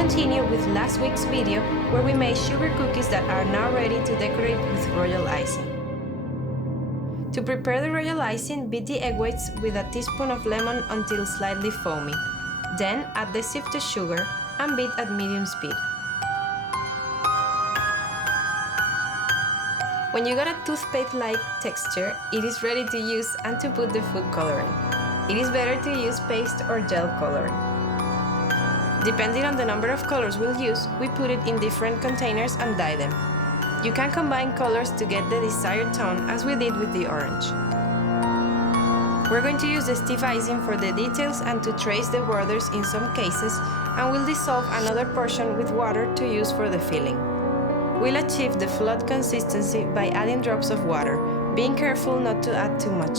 continue with last week's video where we made sugar cookies that are now ready to decorate with royal icing. To prepare the royal icing, beat the egg whites with a teaspoon of lemon until slightly foamy. Then add the sifted sugar and beat at medium speed. When you got a toothpaste-like texture, it is ready to use and to put the food coloring. It is better to use paste or gel coloring. Depending on the number of colors we'll use, we put it in different containers and dye them. You can combine colors to get the desired tone as we did with the orange. We're going to use the stiff icing for the details and to trace the borders in some cases, and we'll dissolve another portion with water to use for the filling. We'll achieve the flood consistency by adding drops of water, being careful not to add too much.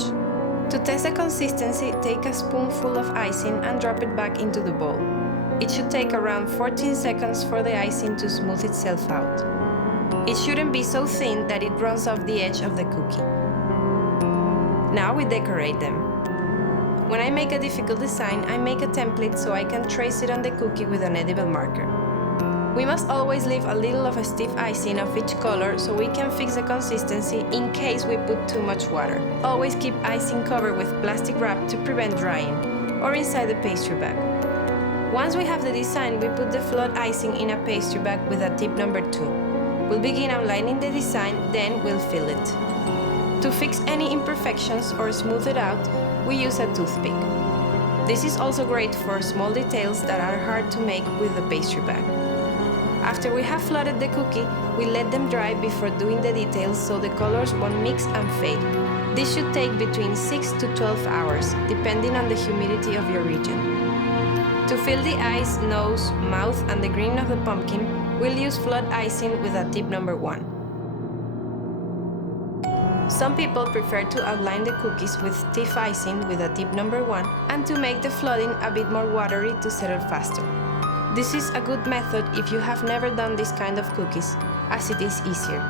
To test the consistency, take a spoonful of icing and drop it back into the bowl. It should take around 14 seconds for the icing to smooth itself out. It shouldn't be so thin that it runs off the edge of the cookie. Now we decorate them. When I make a difficult design, I make a template so I can trace it on the cookie with an edible marker. We must always leave a little of a stiff icing of each color so we can fix the consistency in case we put too much water. Always keep icing covered with plastic wrap to prevent drying, or inside the pastry bag. Once we have the design, we put the flood icing in a pastry bag with a tip number 2. We'll begin outlining the design, then we'll fill it. To fix any imperfections or smooth it out, we use a toothpick. This is also great for small details that are hard to make with the pastry bag. After we have flooded the cookie, we let them dry before doing the details so the colors won't mix and fade. This should take between 6 to 12 hours, depending on the humidity of your region. To fill the eyes, nose, mouth, and the green of the pumpkin, we'll use flood icing with a tip number 1. Some people prefer to outline the cookies with stiff icing with a tip number 1 and to make the flooding a bit more watery to settle faster. This is a good method if you have never done this kind of cookies, as it is easier.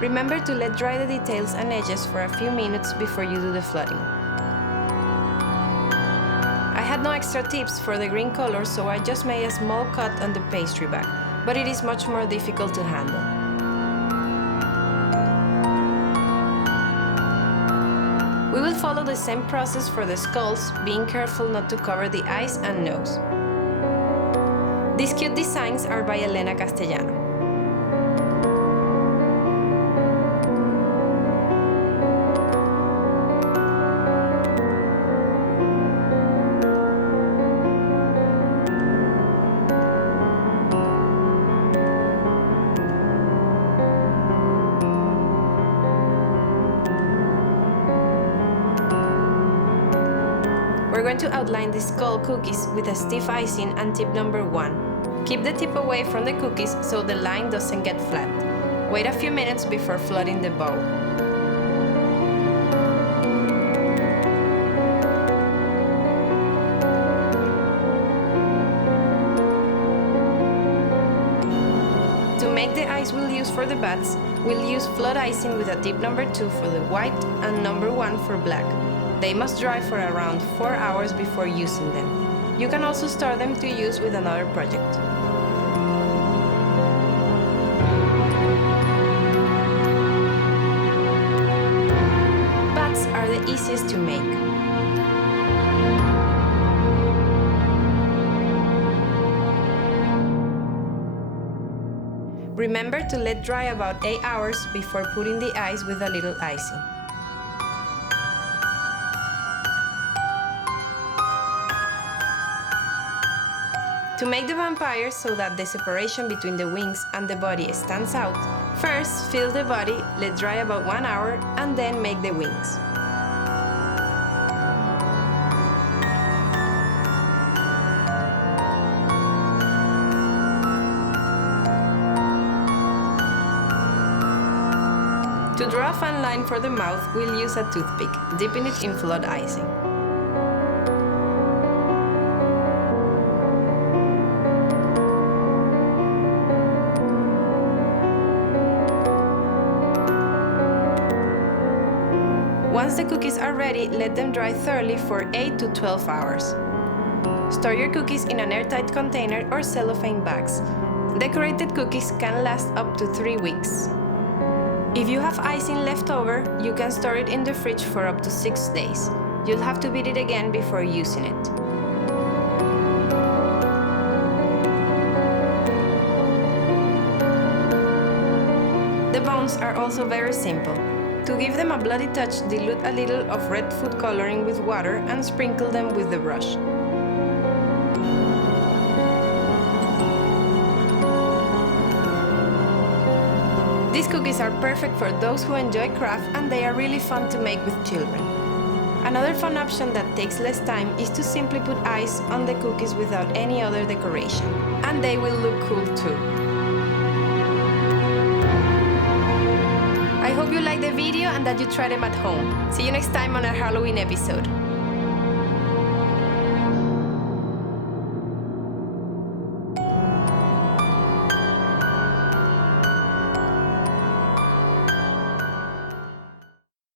Remember to let dry the details and edges for a few minutes before you do the flooding. I had no extra tips for the green color, so I just made a small cut on the pastry bag, but it is much more difficult to handle. We will follow the same process for the skulls, being careful not to cover the eyes and nose. These cute designs are by Elena Castellano. We're going to outline the skull cookies with a stiff icing and tip number 1. Keep the tip away from the cookies so the line doesn't get flat. Wait a few minutes before flooding the bowl. To make the eyes we'll use for the bats, we'll use flood icing with a tip number 2 for the white and number 1 for black. They must dry for around 4 hours before using them. You can also store them to use with another project. Bats are the easiest to make. Remember to let dry about 8 hours before putting the eyes with a little icing. To make the vampire so that the separation between the wings and the body stands out, first fill the body, let dry about 1 hour, and then make the wings. To draw a fun line for the mouth, we'll use a toothpick, dipping it in flood icing. Once the cookies are ready, let them dry thoroughly for 8 to 12 hours. Store your cookies in an airtight container or cellophane bags. Decorated cookies can last up to 3 weeks. If you have icing left over, you can store it in the fridge for up to 6 days. You'll have to beat it again before using it. The bones are also very simple. To give them a bloody touch, dilute a little of red food coloring with water and sprinkle them with the brush. These cookies are perfect for those who enjoy craft, and they are really fun to make with children. Another fun option that takes less time is to simply put ice on the cookies without any other decoration. And they will look cool too. I hope you liked the video and that you try them at home. See you next time on our Halloween episode.